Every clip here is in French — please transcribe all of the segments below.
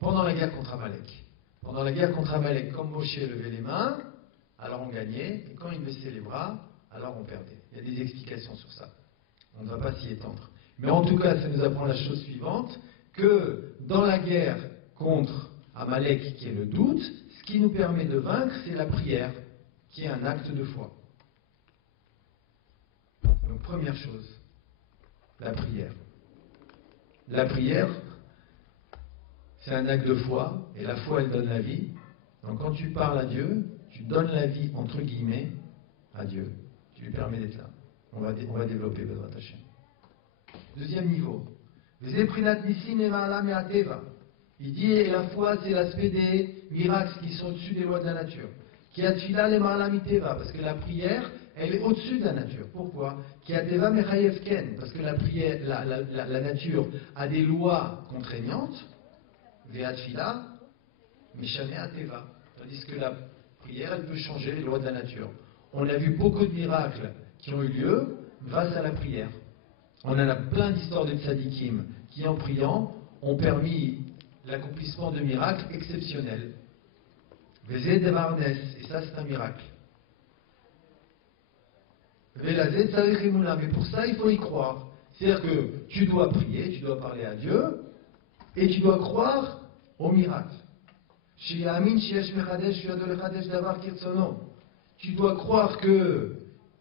pendant la guerre contre Amalek. Pendant la guerre contre Amalek, comme Moshe levait les mains, alors on gagnait, et quand il baissait les bras, alors on perdait. Il y a des explications sur ça. On ne va pas s'y étendre. Mais en tout cas, ça nous apprend la chose suivante, que dans la guerre contre Amalek, qui est le doute, ce qui nous permet de vaincre, c'est la prière, qui est un acte de foi. Donc première chose, la prière. La prière, c'est un acte de foi, et la foi, elle donne la vie. Donc quand tu parles à Dieu, tu donnes la vie, entre guillemets, à Dieu. Tu lui permets d'être là. On va développer Bezrat Hashem. Deuxième niveau. Il dit, et la foi, c'est l'aspect des miracles qui sont au-dessus des lois de la nature. Parce que la prière, elle est au-dessus de la nature. Pourquoi? Parce que la prière, la nature a des lois contraignantes. Tandis que la prière, elle peut changer les lois de la nature. On a vu beaucoup de miracles qui ont eu lieu grâce à la prière. On en a plein d'histoires de tzadikim qui, en priant, ont permis l'accomplissement de miracles exceptionnels. Et ça, c'est un miracle. Mais pour ça, il faut y croire. C'est-à-dire que tu dois prier, tu dois parler à Dieu, et tu dois croire au miracle. Tu dois croire que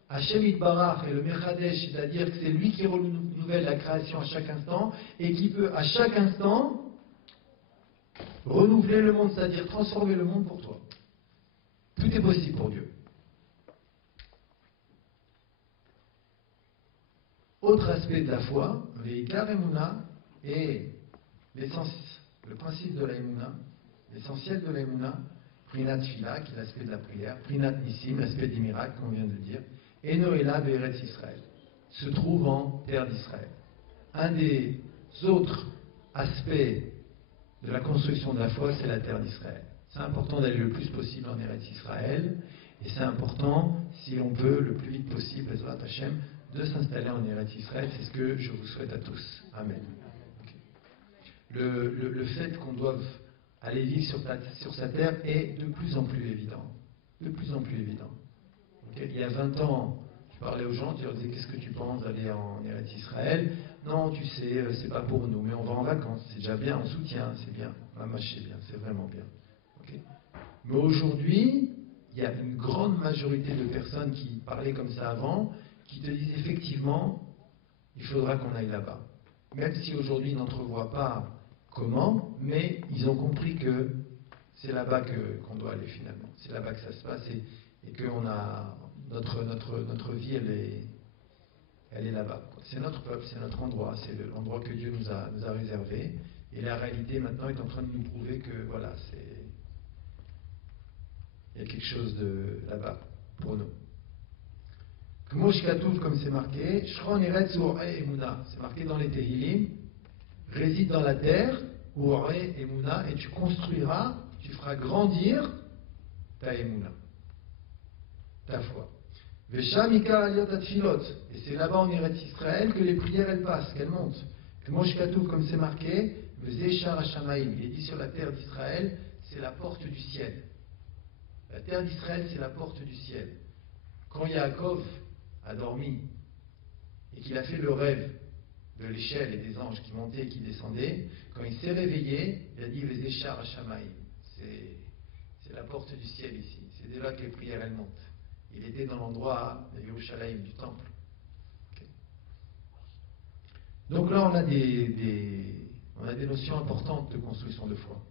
Hashem Yitbarach est le Mechadesh, c'est-à-dire que c'est lui qui renouvelle la création à chaque instant, et qui peut à chaque instant renouveler le monde, c'est-à-dire transformer le monde pour toi. Tout est possible pour Dieu. Autre aspect de la foi, Veikar Emouna, est le principe de la Emouna, l'essentiel de la Emouna, Prinat Fila, qui est l'aspect de la prière, Prinat Nissim, l'aspect des miracles qu'on vient de dire, et Noéla Be'eretz Israël, se trouve en terre d'Israël. Un des autres aspects de la construction de la foi, c'est la terre d'Israël. C'est important d'aller le plus possible en Eretz Israël, et c'est important, si on peut, le plus vite possible, Bezrat Hashem, de s'installer en Eretz Israël. C'est ce que je vous souhaite à tous. Amen. Okay. Le fait qu'on doive aller vivre sur sa terre est de plus en plus évident. De plus en plus évident. Okay. Il y a 20 ans, tu parlais aux gens, tu leur disais qu'est-ce que tu penses d'aller en Eretz Israël? Non, tu sais, c'est pas pour nous, mais on va en vacances, c'est déjà bien, on soutient, c'est bien. Mamash, c'est bien, c'est vraiment bien. Okay. Mais aujourd'hui, il y a une grande majorité de personnes qui parlaient comme ça avant, qui te disent effectivement, il faudra qu'on aille là-bas. Même si aujourd'hui ils n'entrevoient pas comment, mais ils ont compris que c'est là-bas qu'on doit aller finalement. C'est là-bas que ça se passe et que notre vie, elle est là-bas. C'est notre peuple, c'est notre endroit, c'est l'endroit que Dieu nous a réservé. Et la réalité maintenant est en train de nous prouver que voilà, il y a quelque chose de là-bas pour nous. Comme c'est marqué, Shron Eretz U'orei Emuna, c'est marqué dans les Tehillim, réside dans la terre, U'orei Emuna, et tu construiras, tu feras grandir ta Emuna, ta foi. Vesham Ikar Aliyot Atfilot, et c'est là-bas en Eretz Israël que les prières elles passent, qu'elles montent. Comme c'est marqué, Vezeshar Hashamaim, il est dit sur la terre d'Israël, c'est la porte du ciel. La terre d'Israël, c'est la porte du ciel. Quand Yaakov a dormi et qu'il a fait le rêve de l'échelle et des anges qui montaient et qui descendaient, quand il s'est réveillé, il a dit Vezeshar Hashamaim. C'est la porte du ciel ici. C'est de là que les prières elles montent. Il était dans l'endroit de Yerushalayim, du temple. Okay. Donc là, on a des notions importantes de construction de foi.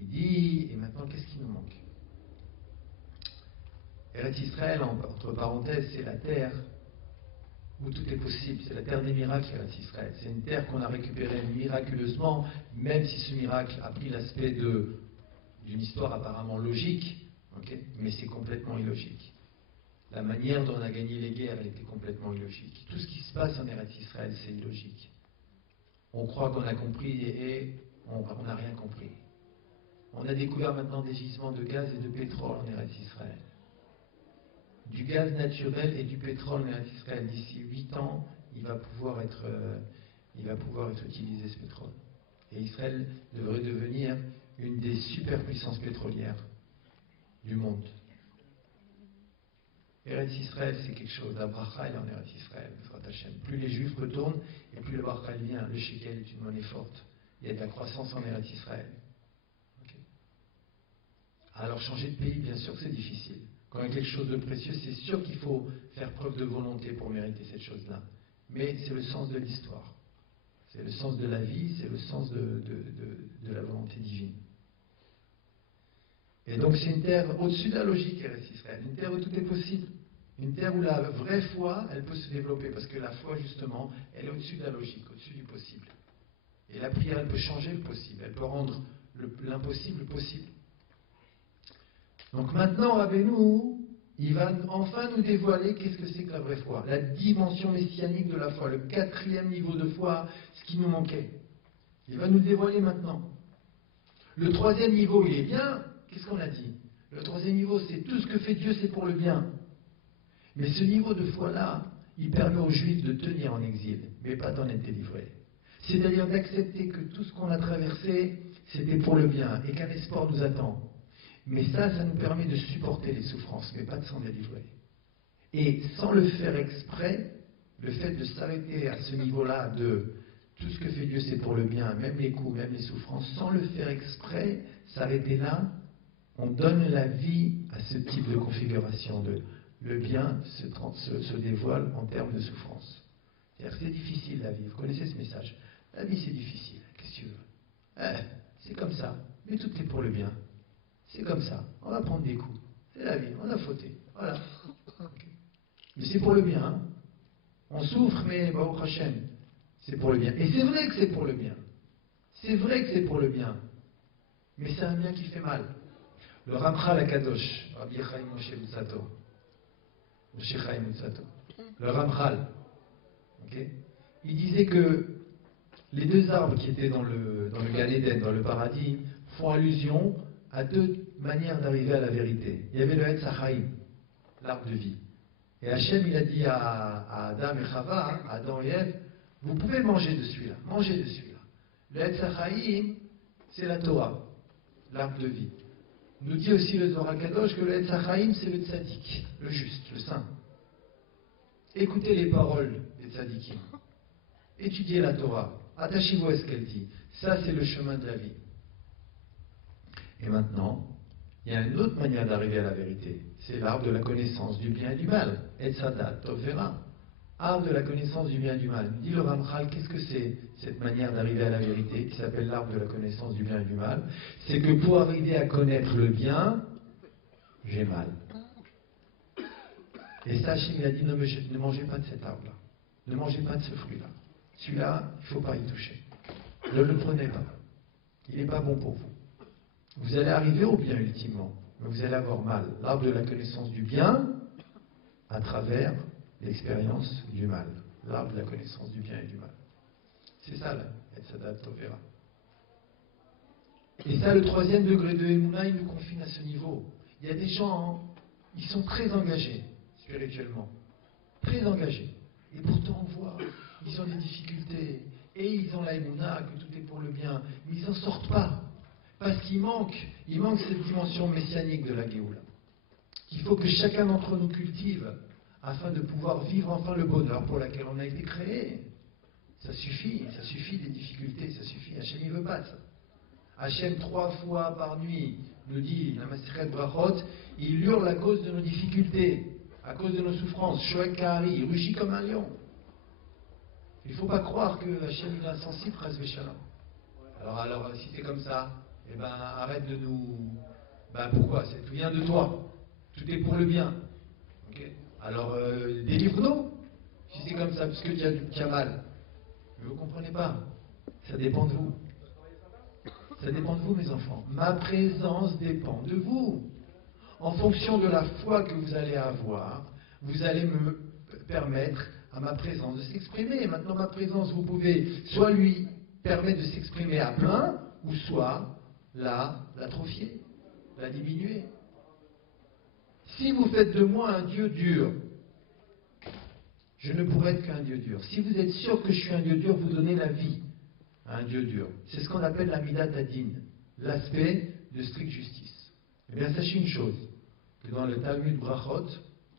Il dit, et maintenant, qu'est-ce qui nous manque? Eretz Israël, entre parenthèses, c'est la terre où tout est possible. C'est la terre des miracles, Eretz Israël. C'est une terre qu'on a récupérée miraculeusement, même si ce miracle a pris l'aspect d'une histoire apparemment logique, okay, mais c'est complètement illogique. La manière dont on a gagné les guerres, elle était complètement illogique. Tout ce qui se passe en Eretz Israël, c'est illogique. On croit qu'on a compris et on n'a rien compris. On a découvert maintenant des gisements de gaz et de pétrole en Eretz Israël. Du gaz naturel et du pétrole en Eretz Israël. D'ici 8 ans, il va pouvoir être utilisé ce pétrole. Et Israël devrait devenir une des superpuissances pétrolières du monde. Eretz Israël, c'est quelque chose. La bracha, elle est en Eretz Israël. Plus les Juifs retournent, et plus la bracha elle vient. Le shekel est une monnaie forte. Il y a de la croissance en Eretz Israël. Okay. Alors changer de pays, bien sûr, c'est difficile. Quand il y a quelque chose de précieux, c'est sûr qu'il faut faire preuve de volonté pour mériter cette chose-là. Mais c'est le sens de l'histoire. C'est le sens de la vie, c'est le sens de la volonté divine. Et donc c'est une terre au-dessus de la logique, Eretz Israël, une terre où tout est possible, une terre où la vraie foi, elle peut se développer, parce que la foi, justement, elle est au-dessus de la logique, au-dessus du possible. Et la prière, elle peut changer le possible, elle peut rendre l'impossible possible. Donc maintenant, Rabbeinu, il va enfin nous dévoiler qu'est-ce que c'est que la vraie foi, la dimension messianique de la foi, le 4e niveau de foi, ce qui nous manquait. Il va nous le dévoiler maintenant. Le 3e niveau, il est bien. Qu'est-ce qu'on a dit? Le 3e niveau, c'est tout ce que fait Dieu, c'est pour le bien. Mais ce niveau de foi-là, il permet aux Juifs de tenir en exil, mais pas d'en être délivrés. C'est-à-dire d'accepter que tout ce qu'on a traversé, c'était pour le bien, et qu'un espoir nous attend. Mais ça nous permet de supporter les souffrances, mais pas de s'en délivrer. Et sans le faire exprès, le fait de s'arrêter à ce niveau-là de tout ce que fait Dieu, c'est pour le bien, même les coups, même les souffrances, sans le faire exprès, s'arrêter là, on donne la vie à ce type de configuration. Le bien se dévoile en termes de souffrance. C'est-à-dire que c'est difficile la vie. Vous connaissez ce message. La vie, c'est difficile. Qu'est-ce que tu veux? C'est comme ça. Mais tout est pour le bien. C'est comme ça. On va prendre des coups. C'est la vie. On a fauté. Voilà. Okay. Mais c'est pour le bien. Hein. On souffre, mais Baruch Hashem, c'est pour le bien. Et c'est vrai que c'est pour le bien. C'est vrai que c'est pour le bien. Mais c'est un bien qui fait mal. Le Ramchal Akadosh, Rabbi Chaim Moshe Luzzatto, le Ramchal, okay, il disait que les 2 arbres qui étaient dans le Gan Eden, dans le paradis, font allusion à 2 manières d'arriver à la vérité. Il y avait le Etz HaChaim, l'arbre de vie. Et Hachem, il a dit à Adam et Chava, à Adam et Ève, vous pouvez manger de celui-là, mangez de celui-là. Le Etz HaChaim, c'est la Torah, l'arbre de vie. Nous dit aussi le Zohar Kadosh que le Etz HaChaim, c'est le tzaddik, le juste, le saint. Écoutez les paroles des tzaddikim. Étudiez la Torah. Attachez-vous à ce qu'elle dit. Ça, c'est le chemin de la vie. Et maintenant, il y a une autre manière d'arriver à la vérité. C'est l'arbre de la connaissance du bien et du mal. Etz Hadat Tov Vera. Arbre de la connaissance du bien et du mal. Dit le Ramchal, qu'est-ce que c'est cette manière d'arriver à la vérité qui s'appelle l'arbre de la connaissance du bien et du mal? C'est que pour arriver à connaître le bien, j'ai mal. Et ça, Hachem, il a dit, ne mangez pas de cet arbre-là. Ne mangez pas de ce fruit-là. Celui-là, il ne faut pas y toucher. Ne le prenez pas. Il n'est pas bon pour vous. Vous allez arriver au bien ultimement, mais vous allez avoir mal. L'arbre de la connaissance du bien à travers l'expérience du mal. L'arbre de la connaissance du bien et du mal. C'est ça, là, Etz Hadat Tov Vera. Et ça, le 3e degré de Emouna, il nous confine à ce niveau. Il y a des gens, ils sont très engagés spirituellement. Très engagés. Et pourtant, on voit, ils ont des difficultés. Et ils ont la Emouna, que tout est pour le bien. Mais ils n'en sortent pas. Parce qu'il manque cette dimension messianique de la Géoula. Il faut que chacun d'entre nous cultive afin de pouvoir vivre enfin le bonheur pour lequel on a été créé. Ça suffit des difficultés, ça suffit. Hachem, il veut pas ça. Hachem, 3 fois par nuit, nous dit, la Maseret Brachot, il hurle à cause de nos difficultés, à cause de nos souffrances. Shoek Kahari, il rugit comme un lion. Il ne faut pas croire que Hachem est insensible, Chas Veshalom. Alors, si c'est comme ça, eh ben, arrête de nous... Ben, pourquoi? Tout vient de toi. Tout est pour le bien. Okay? Alors, délivre-nous, si c'est comme ça, parce que tu as mal. Mais vous ne comprenez pas. Ça dépend de vous. Ça dépend de vous, mes enfants. Ma présence dépend de vous. En fonction de la foi que vous allez avoir, vous allez me permettre à ma présence de s'exprimer. Maintenant, ma présence, vous pouvez soit lui permettre de s'exprimer à plein, ou soit l'atrophier, la diminuer. Si vous faites de moi un Dieu dur, je ne pourrai être qu'un Dieu dur. Si vous êtes sûr que je suis un Dieu dur, vous donnez la vie. à un Dieu dur. C'est ce qu'on appelle la Midat Adin, l'aspect de stricte justice. Eh bien, sachez une chose, que dans le Talmud Brachot,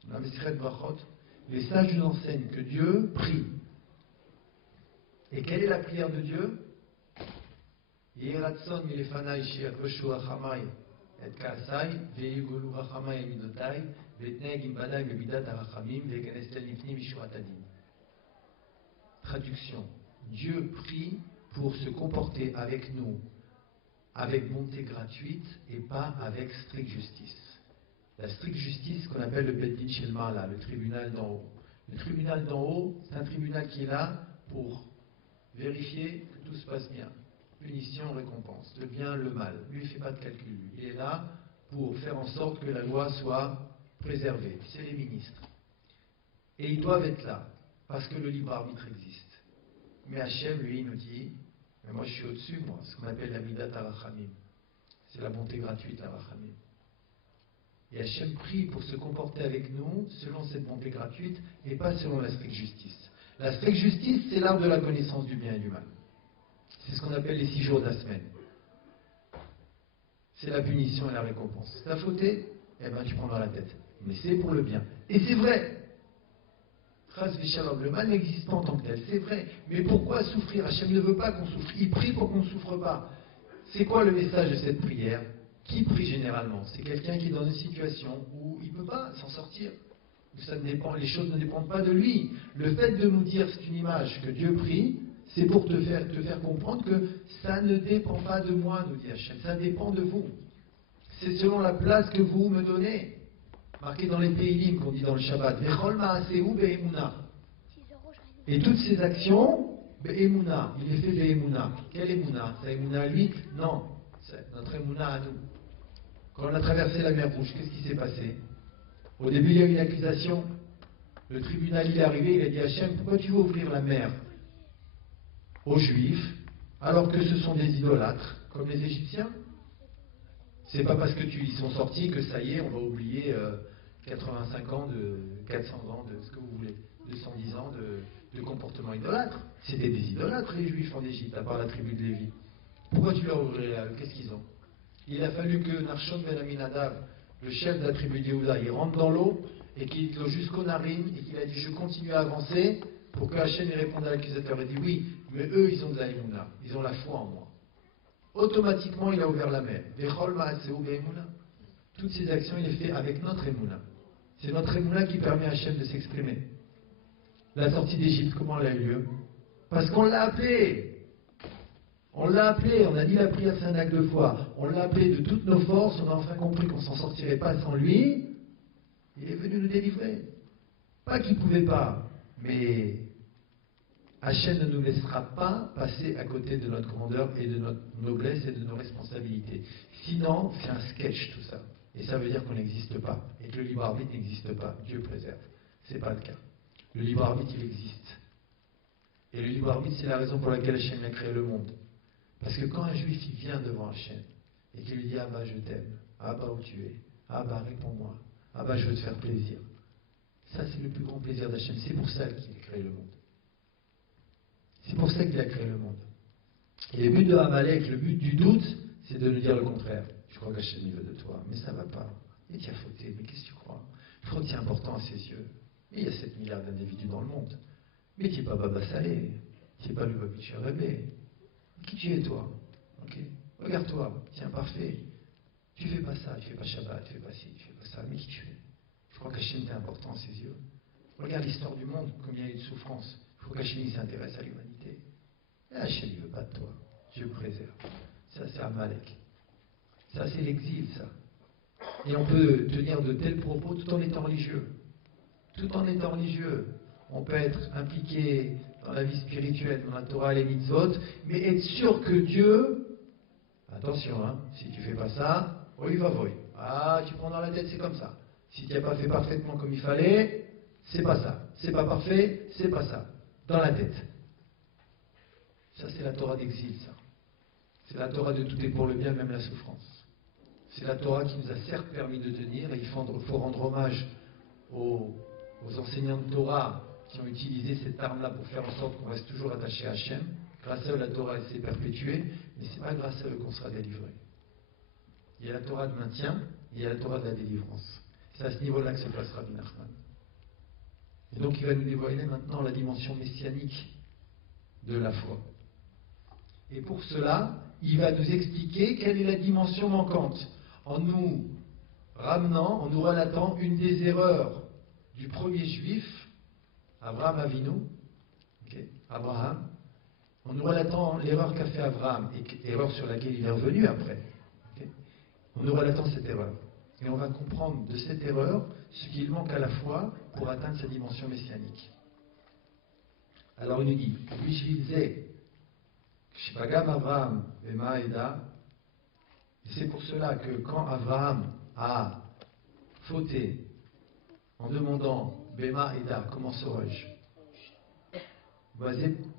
la Meseret Brachot, les sages nous enseignent que Dieu prie. Et quelle est la prière de Dieu? Yeratson milefanai shiakoshu achamai et kaasai ve'yugolu rachamai emidotai ve'tnei gimbadai bebidat arachamim ve'kenestel nifni mishuatadim. Traduction. Dieu prie pour se comporter avec nous avec bonté gratuite et pas avec stricte justice. La stricte justice qu'on appelle le Beddin Shel Ma'ala, le tribunal d'en haut. Le tribunal d'en haut, c'est un tribunal qui est là pour vérifier que tout se passe bien. Punition, récompense, le bien, le mal. Lui, il ne fait pas de calcul. Il est là pour faire en sorte que la loi soit préservée. C'est les ministres. Et ils doivent être là, parce que le libre arbitre existe. Mais Hachem, lui, il nous dit, mais moi je suis au-dessus, moi, ce qu'on appelle la Midat Arachamim. C'est la bonté gratuite, Arachamim. Et Hachem prie pour se comporter avec nous selon cette bonté gratuite et pas selon la stricte justice. La stricte justice, c'est l'art de la connaissance du bien et du mal. C'est ce qu'on appelle les 6 jours de la semaine. C'est la punition et la récompense. T'as fauté, eh bien tu prendras la tête. Mais c'est pour le bien. Et c'est vrai. Le mal n'existe pas en tant que tel, c'est vrai. Mais pourquoi souffrir? Hachem ne veut pas qu'on souffre. Il prie pour qu'on ne souffre pas. C'est quoi le message de cette prière? Qui prie généralement? C'est quelqu'un qui est dans une situation où il ne peut pas s'en sortir. Ça ne dépend, les choses ne dépendent pas de lui. Le fait de nous dire, c'est une image, que Dieu prie, c'est pour te faire comprendre que ça ne dépend pas de moi, nous dit Hachem. Ça dépend de vous. C'est selon la place que vous me donnez. Marqué dans les Teilim qu'on dit dans le Shabbat. Et toutes ces actions, Be'emuna, il est fait Be'emuna. Quelle Emuna? Sa Emuna à lui? Non, c'est notre Emuna à nous. Quand on a traversé la mer Rouge, qu'est-ce qui s'est passé? Au début, il y a eu une accusation. Le tribunal, il est arrivé, il a dit à Hachem, pourquoi tu veux ouvrir la mer aux Juifs, alors que ce sont des idolâtres, comme les Égyptiens? C'est pas parce que ils sont sortis que ça y est, on va oublier 85 ans, 400 ans, de ce que vous voulez, 210 ans de comportement idolâtre. C'était des idolâtres, les Juifs en Égypte, à part la tribu de Lévi. Pourquoi tu leur ouvrirais? Qu'est-ce qu'ils ont? Il a fallu que Narshon ben Aminadav, le chef de la tribu de Yehuda, il rentre dans l'eau et qu'il l'eau jusqu'aux narines et qu'il a dit je continue à avancer pour que Hachem réponde à l'accusateur. Il dit oui, mais eux ils ont de la Emouna, ils ont la foi en moi. Automatiquement il a ouvert la mer. Toutes ces actions il les fait avec notre Emouna. C'est notre Emouna qui permet à Hachem de s'exprimer. La sortie d'Égypte, comment elle a eu lieu? Parce qu'on l'a appelé. On l'a appelé, on a dit la prière c'est un acte de foi. On l'a appelé de toutes nos forces, on a enfin compris qu'on ne s'en sortirait pas sans lui. Il est venu nous délivrer. Pas qu'il ne pouvait pas, mais Hachem ne nous laissera pas passer à côté de notre grandeur et de notre noblesse et de nos responsabilités. Sinon, c'est un sketch tout ça. Et ça veut dire qu'on n'existe pas. Et que le libre arbitre n'existe pas. Dieu préserve. Ce n'est pas le cas. Le libre arbitre, il existe. Et le libre arbitre, c'est la raison pour laquelle Hachem a créé le monde. Parce que quand un juif il vient devant Hachem et qu'il lui dit ah bah je t'aime, ah bah où tu es, ah bah réponds-moi, ah bah je veux te faire plaisir. Ça c'est le plus grand plaisir d'Hachem. C'est pour ça qu'il a créé le monde. C'est pour ça qu'il a créé le monde. Et le but de Amalek, le but du doute, c'est de nous dire le contraire. Je crois qu'Hachem il veut de toi, mais ça va pas. Et tu as fauté, mais qu'est-ce que tu crois? Fraude c'est important à ses yeux. Mais il y a 7 milliards d'individus dans le monde. Mais tu n'es pas Baba Salé, tu n'es pas le Babitch Rebbe. Qui tu es toi? Okay. Regarde-toi, tiens, parfait. Tu fais pas ça, tu fais pas Shabbat, tu fais pas ci, tu fais pas ça. Mais qui tu es? Je crois qu'Hachem est important à ses yeux. Regarde l'histoire du monde, combien il y a eu de souffrance. Il faut qu'Hachem s'intéresse à l'humanité. Et Hachem ne veut pas de toi. Dieu préserve. Ça, c'est Amalek. Ça, c'est l'exil, ça. Et on peut tenir de tels propos tout en étant religieux. Tout en étant religieux. On peut être impliqué dans la vie spirituelle, dans la Torah et les mitzvot, mais être sûr que Dieu, attention, hein, si tu fais pas ça, oui va voy. Ah, tu prends dans la tête, c'est comme ça. Si tu n'as pas fait parfaitement comme il fallait, c'est pas ça. C'est pas parfait, c'est pas ça. Dans la tête. Ça, c'est la Torah d'exil, ça. C'est la Torah de tout est pour le bien, même la souffrance. C'est la Torah qui nous a certes permis de tenir, et il faut rendre hommage aux enseignants de Torah qui ont utilisé cette arme-là pour faire en sorte qu'on reste toujours attaché à Hachem, Grâce à eux, la Torah s'est perpétuée, mais ce n'est pas grâce à eux qu'on sera délivré. Il y a la Torah de maintien, et il y a la Torah de la délivrance. C'est à ce niveau-là que se place Rabbi Nachman. Et donc il va nous dévoiler maintenant la dimension messianique de la foi. Et pour cela, il va nous expliquer quelle est la dimension manquante, en nous ramenant, en nous relatant une des erreurs du premier juif, Abraham Avinu, Abraham, en nous relatant l'erreur qu'a fait Abraham, et erreur sur laquelle il est revenu après, en nous relatant cette erreur. Et on va comprendre de cette erreur ce qu'il manque à la foi pour atteindre sa dimension messianique. Alors il nous dit, Shipagam Abraham Bema Eda, et c'est pour cela que quand Abraham a fauté en demandant Bema Eda, comment saurais-je?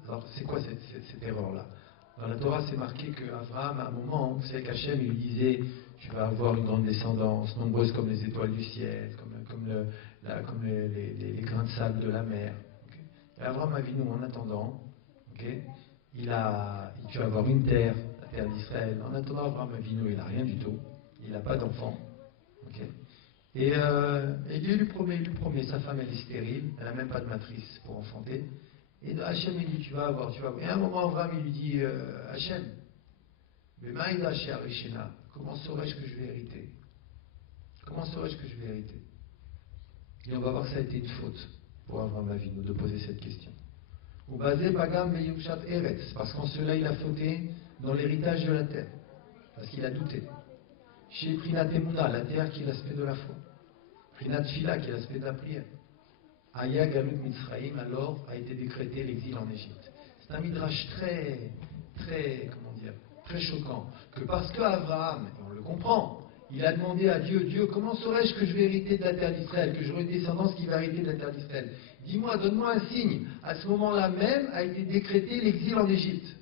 Alors c'est quoi cette erreur-là? Dans la Torah, c'est marqué qu'Abraham, à un moment, vous savez qu'Hachem, il lui disait, tu vas avoir une grande descendance, nombreuse comme les étoiles du ciel, comme les grains de sable de la mer. Okay. Et Abraham Avinu, en attendant, tu vas avoir une terre, la terre d'Israël. En attendant, Abraham Avinu, il n'a rien du tout. Il n'a pas d'enfant. Et Dieu lui promet, sa femme elle est stérile, elle n'a même pas de matrice pour enfanter. Et Hachem il dit, tu vas avoir. Et à un moment, Abraham il lui dit, Hachem, mais Maïda chez Arishena, comment saurais-je que je vais hériter? Comment saurais-je que je vais hériter? Et on va voir que ça a été une faute pour Abraham Avinu de poser cette question. Ou basé Bagam Meyushat Eretz, parce qu'en cela il a fauté dans l'héritage de la terre, parce qu'il a douté. Chez Prinat Emuna, la terre qui est l'aspect de la foi. Prinat Fila qui est l'aspect de la prière. Aya Galut Mitzraïm, alors a été décrété l'exil en Égypte. C'est un midrash très choquant, que parce qu'Abraham, et on le comprend, il a demandé à Dieu, Dieu, comment saurais-je que je vais hériter de la terre d'Israël, que j'aurai une descendance qui va hériter de la terre d'Israël? Dis-moi, donne-moi un signe. À ce moment-là même a été décrété l'exil en Égypte.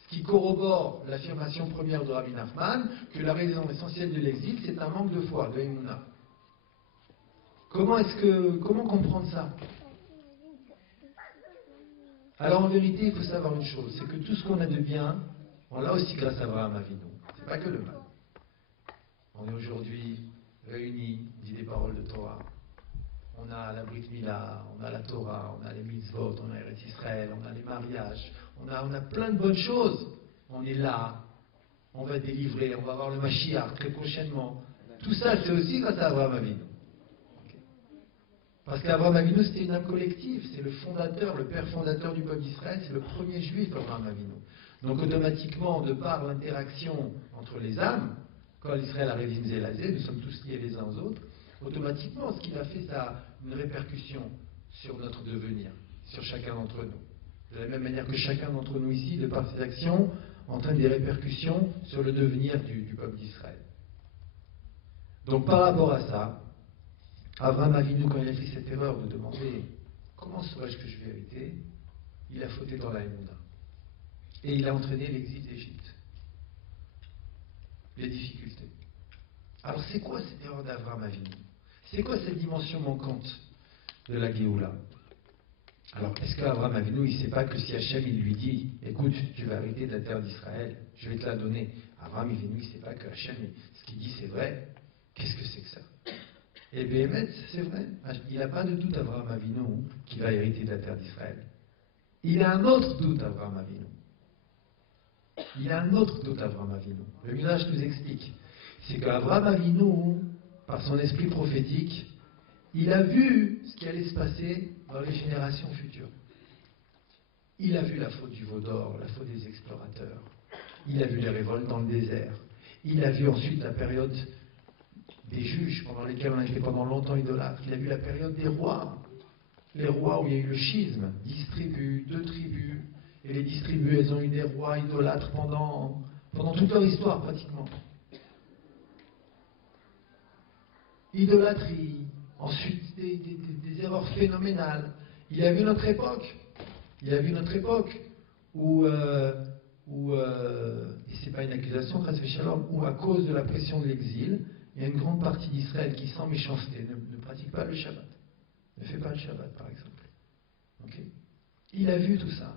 Ce qui corrobore l'affirmation première de Rabbi Nachman, que la raison essentielle de l'exil, c'est un manque de foi, de Emouna. Comment comprendre ça? Alors en vérité, il faut savoir une chose, c'est que tout ce qu'on a de bien, on l'a aussi grâce à Abraham Avinu. C'est pas que le mal. On est aujourd'hui réunis, dit des paroles de Torah. On a la Brit Mila, on a la Torah, on a les mitzvot, on a Eretz Israël, on a les mariages, on a plein de bonnes choses. On est là, on va délivrer, on va voir le Mashiach très prochainement. Tout ça, c'est aussi grâce à Abraham Avinu. Parce qu'Abraham Avinu, c'était une âme collective, c'est le fondateur, le père fondateur du peuple d'Israël, c'est le premier juif, Abraham Avinu. Donc automatiquement, de par l'interaction entre les âmes, quand Israël a révisé l'azé, nous sommes tous liés les uns aux autres, automatiquement, ce qu'il a fait, ça a une répercussion sur notre devenir, sur chacun d'entre nous. De la même manière que chacun d'entre nous ici, de par ses actions, entraîne des répercussions sur le devenir du peuple d'Israël. Donc par rapport à ça, Abraham Avinu, quand il a fait cette erreur de demander comment saurais-je que je vais hériter, il a fauté dans la Emouna. Et il a entraîné l'exil d'Égypte. Les difficultés. Alors c'est quoi cette erreur d'Abraham Avinu? C'est quoi cette dimension manquante de la Géoula? Alors est-ce qu'Abraham Avinu, il ne sait pas que si Hachem il lui dit, écoute, tu vas hériter de la terre d'Israël, je vais te la donner. Abraham Avinu, il ne sait pas que Hachem, ce qu'il dit c'est vrai. Qu'est-ce que c'est que ça? Et Béhémet, c'est vrai. Il n'a pas de doute, Abraham Avinu, qui va hériter de la terre d'Israël. Il a un autre doute, Abraham Avinu. Il a un autre doute, Abraham Avinu. Le Midrash nous explique. C'est qu'Abraham Avinu, par son esprit prophétique, il a vu ce qui allait se passer dans les générations futures. Il a vu la faute du veau d'or, la faute des explorateurs. Il a vu les révoltes dans le désert. Il a vu ensuite la période des juges pendant lesquels on a été pendant longtemps idolâtres. Il a vu la période des rois. Les rois où il y a eu le schisme, 10 tribus, 2 tribus, et les 10 tribus, elles ont eu des rois idolâtres pendant toute leur histoire pratiquement. Idolâtrie, ensuite des erreurs phénoménales. Il a vu notre époque. Il a vu notre époque où et c'est pas une accusation, où à cause de la pression de l'exil, il y a une grande partie d'Israël qui, sans méchanceté, ne pratique pas le Shabbat. Ne fait pas le Shabbat, par exemple. Okay. Il a vu tout ça.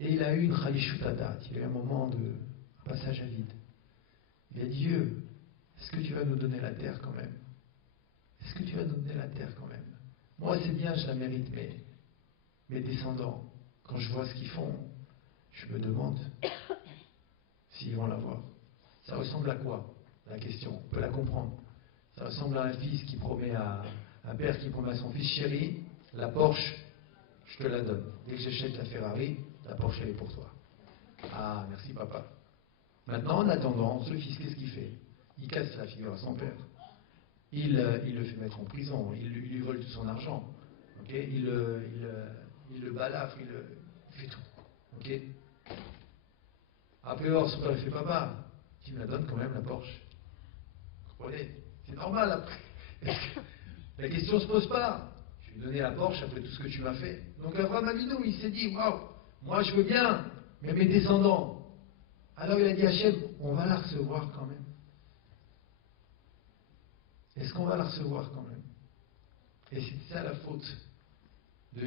Et il a eu une Khalishutadat, il a eu un moment de passage à vide. Il a dit, Dieu, est-ce que tu vas nous donner la terre quand même? Est-ce que tu vas nous donner la terre quand même? Moi, c'est bien, je la mérite, mais mes descendants, quand je vois ce qu'ils font, je me demande s'ils vont l'avoir. Ça ressemble à quoi, la question? On peut la comprendre. Ça ressemble à un fils qui promet à un père qui promet à son fils, chéri, la Porsche, je te la donne. Dès que j'achète la Ferrari, la Porsche elle est pour toi. Ah, merci papa. Maintenant, en attendant, ce fils, qu'est-ce qu'il fait? Il casse la figure à son père. Il le fait mettre en prison, il lui vole tout son argent. Okay, il le balafre, il fait tout. Okay, après, son père, il fait papa, tu me la donnes quand même la Porsche. Vous comprenez? C'est normal après. La question ne se pose pas. Je vais donner la Porsche après tout ce que tu m'as fait. Donc Abraham Avinu, il s'est dit, waouh, moi je veux bien, mais mes descendants. Alors il a dit à Hachem, on va la recevoir quand même. Est-ce qu'on va la recevoir quand même? Et c'est ça la faute de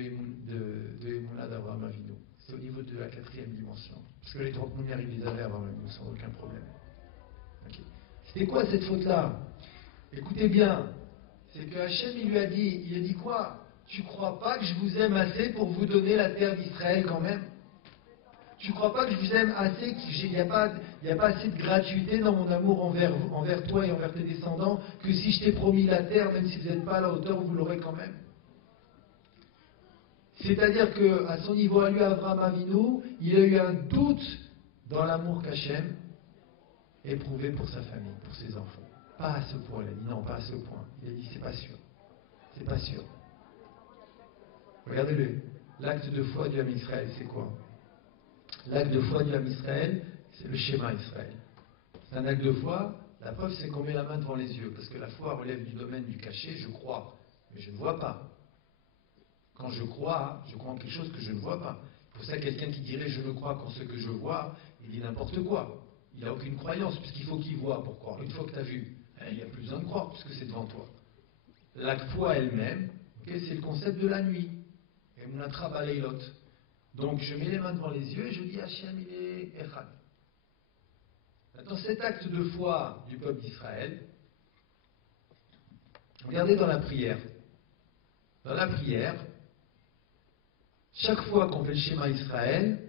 Emouna d'Abraham Avinu. C'est au niveau de la 4e dimension. Parce que les 30 lumières, il les avait Abraham Avinu sans aucun problème. Okay. C'était quoi cette faute-là? Écoutez bien, c'est que Hachem, il a dit quoi? Tu crois pas que je vous aime assez pour vous donner la terre d'Israël quand même? Tu crois pas que je vous aime assez, qu'il n'y a pas assez de gratuité dans mon amour envers toi et envers tes descendants, que si je t'ai promis la terre, même si vous n'êtes pas à la hauteur, vous l'aurez quand même? C'est-à-dire qu'à son niveau à lui, Abraham Avinu, il a eu un doute dans l'amour qu'Hachem éprouvait pour sa famille, pour ses enfants. Pas à ce point, il a dit non, pas à ce point. Il a dit c'est pas sûr. C'est pas sûr. Regardez-le. L'acte de foi du Ham Israël, c'est quoi? L'acte de foi du Ham Israël, c'est le schéma Israël. C'est un acte de foi. La preuve, c'est qu'on met la main devant les yeux. Parce que la foi relève du domaine du caché. Je crois, mais je ne vois pas. Quand je crois en quelque chose que je ne vois pas. Pour ça, quelqu'un qui dirait je ne crois qu'en ce que je vois, il dit n'importe quoi. Il n'a aucune croyance, puisqu'il faut qu'il voit pour croire. Une fois que tu as vu, il n'y a plus besoin de croire, puisque c'est devant toi. La foi elle-même, c'est le concept de la nuit. Et Munatra Baleilot. Donc je mets les mains devant les yeux et je dis Hachem, il est Echad. Maintenant, cet acte de foi du peuple d'Israël, regardez dans la prière. Dans la prière, chaque fois qu'on fait le schéma Israël,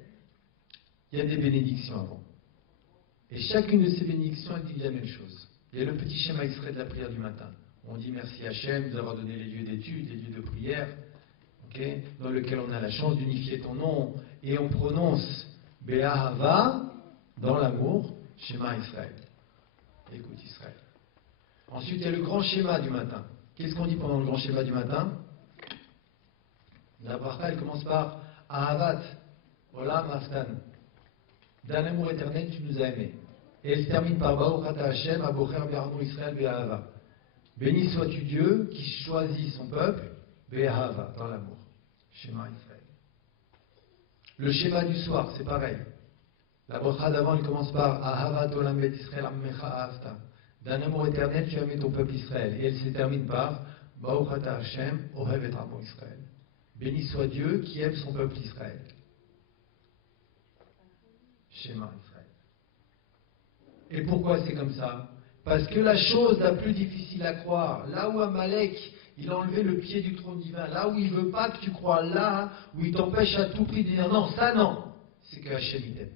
il y a des bénédictions avant. Et chacune de ces bénédictions, elle dit la même chose. Il y a le petit schéma Israël de la prière du matin. On dit merci Hachem d'avoir donné les lieux d'étude, les lieux de prière, dans lequel on a la chance d'unifier ton nom, et on prononce Be'ahava dans l'amour, schéma Israël. Écoute Israël. Ensuite, il y a le grand schéma du matin. Qu'est-ce qu'on dit pendant le grand schéma du matin? La bracha, elle commence par Ahavat, Olam Aftan. D'un amour éternel, tu nous as aimés. Et elle se termine par Baruch Ata Hashem, Abocher Be'arnu Israël Be'ahava. Béni sois-tu Dieu qui choisit son peuple, Be'ahava, dans l'amour. Schéma Israël. Le schéma du soir, c'est pareil. La bracha d'avant, elle commence par Ahavat Olam Bet Israël Ammecha Ahavta. D'un amour éternel, tu as aimé ton peuple Israël. Et elle se termine par Baruch Ata Hashem, Ohev et Amo Israël. Béni soit Dieu qui aime son peuple Israël. Schéma Israël. Et pourquoi c'est comme ça? Parce que la chose la plus difficile à croire, là où Amalek, il a enlevé le pied du trône divin, là où il ne veut pas que tu crois, là où il t'empêche à tout prix de dire non, ça non, c'est que Hachem il t'aime.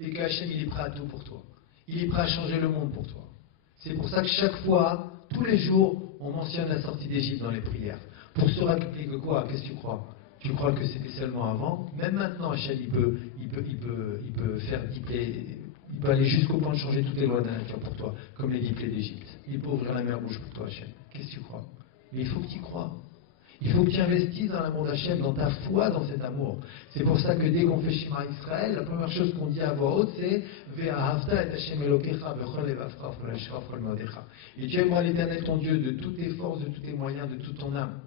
Et que Hachem il est prêt à tout pour toi. Il est prêt à changer le monde pour toi. C'est pour ça que chaque fois, tous les jours, on mentionne la sortie d'Égypte dans les prières. Pour se rappeler que quoi? Qu'est-ce que tu crois? Tu crois que c'était seulement avant? Même maintenant, Hachem, il peut faire 10 plaies, il peut aller jusqu'au point de changer toutes les lois de la nature pour toi, comme les 10 plaies d'Égypte. Il peut ouvrir la mer rouge pour toi, Hachem. Qu'est-ce que tu crois? Mais il faut que tu y crois. Il faut que tu investisses dans l'amour d'Hachem, dans ta foi, dans cet amour. C'est pour ça que dès qu'on fait Shema Israël, la première chose qu'on dit à voix haute, c'est Ve'ahavta et Hachem Elokecha bechol levavcha v'kol hashka v'kol meodecha. Et tu aimeras l'Éternel ton Dieu de toutes tes forces, de tous tes moyens, de toute ton âme.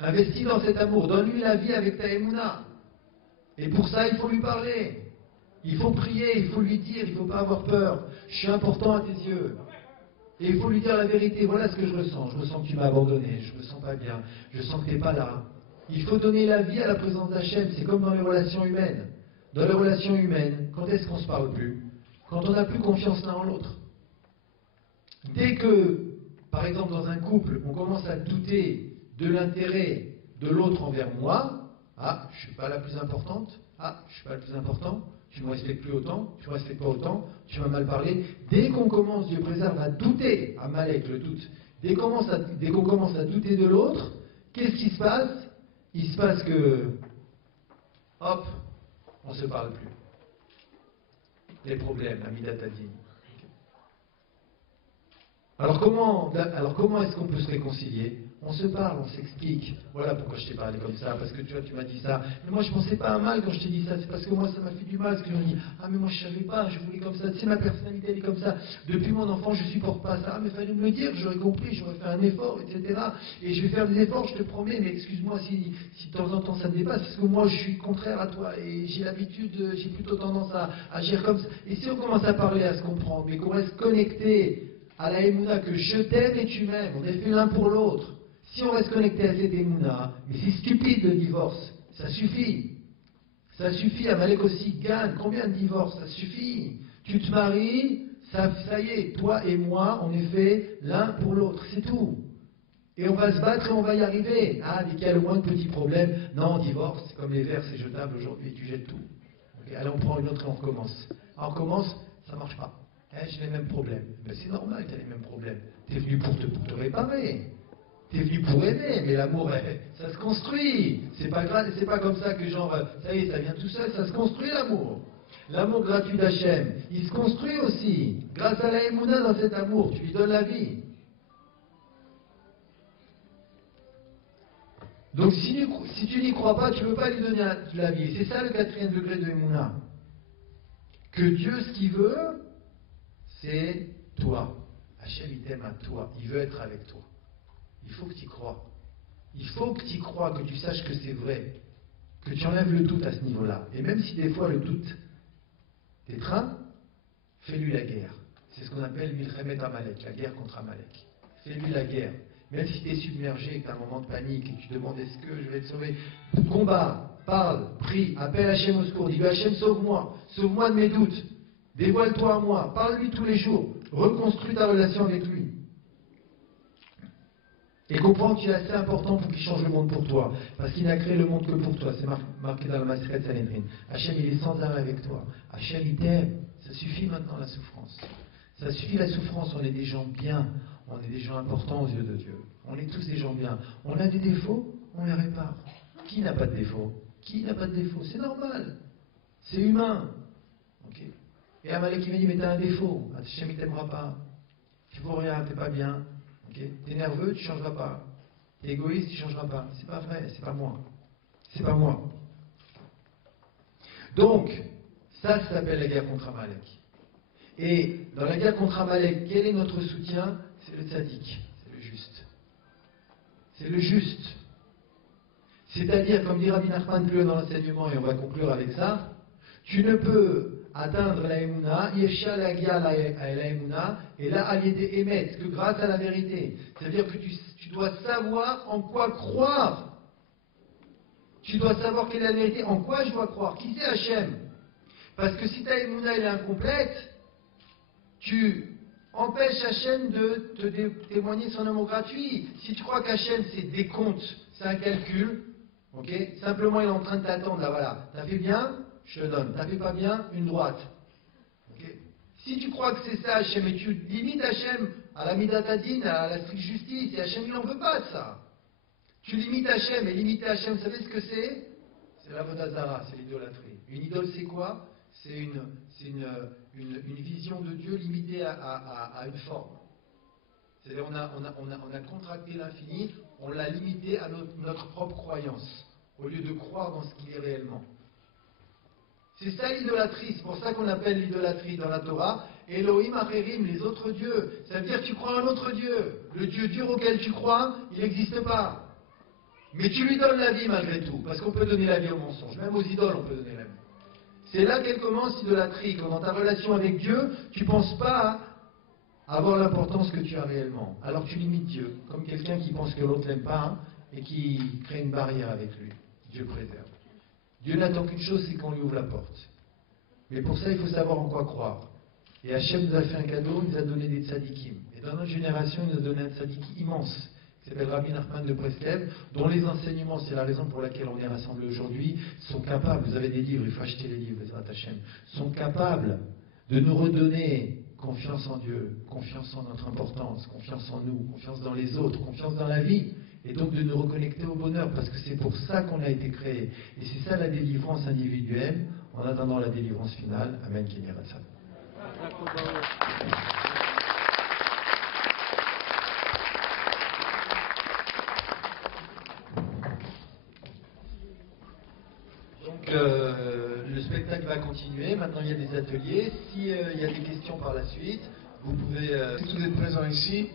Investis dans cet amour, donne-lui la vie avec ta émouna. Et pour ça, il faut lui parler. Il faut prier, il faut lui dire, il ne faut pas avoir peur. Je suis important à tes yeux. Et il faut lui dire la vérité. Voilà ce que je ressens. Je ressens que tu m'as abandonné. Je me sens pas bien. Je sens que tu n'es pas là. Il faut donner la vie à la présence d'Hachem. C'est comme dans les relations humaines. Dans les relations humaines, quand est-ce qu'on ne se parle plus? Quand on n'a plus confiance l'un en l'autre. Dès que, par exemple, dans un couple, on commence à douter de l'intérêt de l'autre envers moi, ah, je ne suis pas la plus importante, ah, je ne suis pas le plus important, tu ne me respectes plus autant, tu ne me respectes pas autant, tu m'as mal parlé. Dès qu'on commence, Dieu préserve, à douter, à Amalek le doute, dès qu'on commence à douter de l'autre, qu'est-ce qui se passe? Il se passe que, hop, on ne se parle plus. Les problèmes, la midatadine. Alors comment est-ce qu'on peut se réconcilier? On se parle, on s'explique. Voilà pourquoi je t'ai parlé comme ça, parce que tu vois, tu m'as dit ça. Mais moi je pensais pas à mal quand je t'ai dit ça, c'est parce que moi ça m'a fait du mal, parce que je me dis, ah mais moi je savais pas, je voulais comme ça, c'est ma personnalité, elle est comme ça. Depuis mon enfant je supporte pas ça, ah mais fallait me le dire, j'aurais compris, j'aurais fait un effort, etc. Et je vais faire des efforts, je te promets, mais excuse-moi si de temps en temps ça me dépasse, parce que moi je suis contraire à toi, et j'ai l'habitude, j'ai plutôt tendance à agir comme ça. Et si on commence à parler, à se comprendre, mais qu'on reste connecté à la Emouna, que je t'aime et tu m'aimes, on est fait l'un pour l'autre. Si on reste connecté à cette Emouna, mais c'est stupide le divorce, ça suffit. Ça suffit, Amalek aussi gagne. Combien de divorces? Ça suffit. Tu te maries, ça y est, toi et moi, on est fait l'un pour l'autre, c'est tout. Et on va se battre et on va y arriver. Ah, dès qu'il y a le moins de petits problèmes, non, divorce, c'est comme les verres, c'est jetable aujourd'hui, tu jettes tout. Okay, allez, on prend une autre et on recommence. Ah, on recommence, ça marche pas. J'ai les mêmes problèmes. Ben, c'est normal que tu as les mêmes problèmes. Tu es venu pour te réparer. Tu es venu pour aimer, mais l'amour, ça se construit. C'est pas grave, c'est pas comme ça que genre, ça y est, ça vient tout seul, ça se construit l'amour. L'amour gratuit d'Hachem, il se construit aussi. Grâce à la Emouna dans cet amour, tu lui donnes la vie. Donc si tu n'y crois pas, tu ne peux pas lui donner la vie. Et c'est ça le 4e degré de Emouna. Que Dieu, ce qu'il veut, c'est toi. Hachem, il t'aime à toi. Il veut être avec toi. Il faut que tu y crois. Il faut que tu y crois, que tu saches que c'est vrai. Que tu enlèves le doute à ce niveau-là. Et même si des fois le doute t'étreint, fais-lui la guerre. C'est ce qu'on appelle Milchemet Amalek, la guerre contre Amalek. Fais-lui la guerre. Même si tu es submergé, que tu as un moment de panique et que tu demandes est-ce que je vais être sauvé, combat, parle, prie, appelle Hachem au secours. Dis-lui Hachem, sauve-moi de mes doutes. Dévoile-toi à moi, parle-lui tous les jours, reconstruis ta relation avec lui. Et comprends qu'il est assez important pour qu'il change le monde pour toi, parce qu'il n'a créé le monde que pour toi, c'est marqué dans le Maseret Sanhedrin. Hachem, il est sans arrêt avec toi. Hachem, il t'aime. Ça suffit maintenant la souffrance. Ça suffit la souffrance, on est des gens bien, on est des gens importants aux yeux de Dieu. On est tous des gens bien. On a des défauts, on les répare. Qui n'a pas de défauts? Qui n'a pas de défauts? C'est normal. C'est humain. Okay. Et Amalek il m'a dit, mais t'as un défaut. Hachem il t'aimera pas. Tu vaux rien, t'es pas bien. Okay. T'es nerveux, tu changeras pas. T'es égoïste, tu changeras pas. C'est pas vrai, c'est pas moi. C'est pas moi. Donc, ça s'appelle la guerre contre Amalek. Et dans la guerre contre Amalek, quel est notre soutien? C'est le tzaddik, c'est le juste. C'est le juste. C'est-à-dire, comme dit Rabbi Nachman plus haut dans l'enseignement, et on va conclure avec ça, tu ne peux atteindre la Emouna, Yesha la Gia la Emouna, et là, Aliété émettre que grâce à la vérité. C'est-à-dire que tu dois savoir en quoi croire. Tu dois savoir quelle est la vérité, en quoi je dois croire. Qui c'est Hachem? Parce que si ta Emouna elle est incomplète, tu empêches Hachem de te témoigner son amour gratuit. Si tu crois qu'Hachem c'est des comptes, c'est un calcul, ok? Simplement il est en train de t'attendre, là voilà. T'as fait bien, je te donne. T'as fait pas bien, une droite. Okay? Si tu crois que c'est ça Hachem et tu limites Hachem à la midatadine, à la stricte justice, et Hachem il n'en veut pas de ça. Tu limites Hachem, et limiter Hachem, vous savez ce que c'est? C'est l'avodat zara, c'est l'idolâtrie. Une idole c'est quoi? C'est une vision de Dieu limitée à une forme. C'est-à-dire on a contracté l'infini, on l'a limité à notre propre croyance, au lieu de croire dans ce qu'il est réellement. C'est ça l'idolâtrie, c'est pour ça qu'on appelle l'idolâtrie dans la Torah Elohim Acherim, les autres dieux. Ça veut dire que tu crois à un autre Dieu. Le Dieu dur auquel tu crois, il n'existe pas. Mais tu lui donnes la vie malgré tout, parce qu'on peut donner la vie au mensonge. Même aux idoles, on peut donner la vie. C'est là qu'elle commence l'idolâtrie, quand dans ta relation avec Dieu, tu ne penses pas avoir l'importance que tu as réellement. Alors tu limites Dieu, comme quelqu'un qui pense que l'autre ne l'aime pas, hein, et qui crée une barrière avec lui. Dieu préserve. Dieu n'attend qu'une chose, c'est qu'on lui ouvre la porte. Mais pour ça, il faut savoir en quoi croire. Et Hachem nous a fait un cadeau, il nous a donné des tzadikim. Et dans notre génération, il nous a donné un tzadik immense, qui s'appelle Rabbi Nachman de Breslev, dont les enseignements, c'est la raison pour laquelle on est rassemblés aujourd'hui, sont capables, vous avez des livres, il faut acheter les livres, les Hachem, sont capables de nous redonner confiance en Dieu, confiance en notre importance, confiance en nous, confiance dans les autres, confiance dans la vie, et donc de nous reconnecter au bonheur, parce que c'est pour ça qu'on a été créé. Et c'est ça la délivrance individuelle, en attendant la délivrance finale. Amen, Kenny Ratzal. Donc le spectacle va continuer, maintenant il y a des ateliers. S'il y a des questions par la suite, vous pouvez... Si vous êtes présents ici,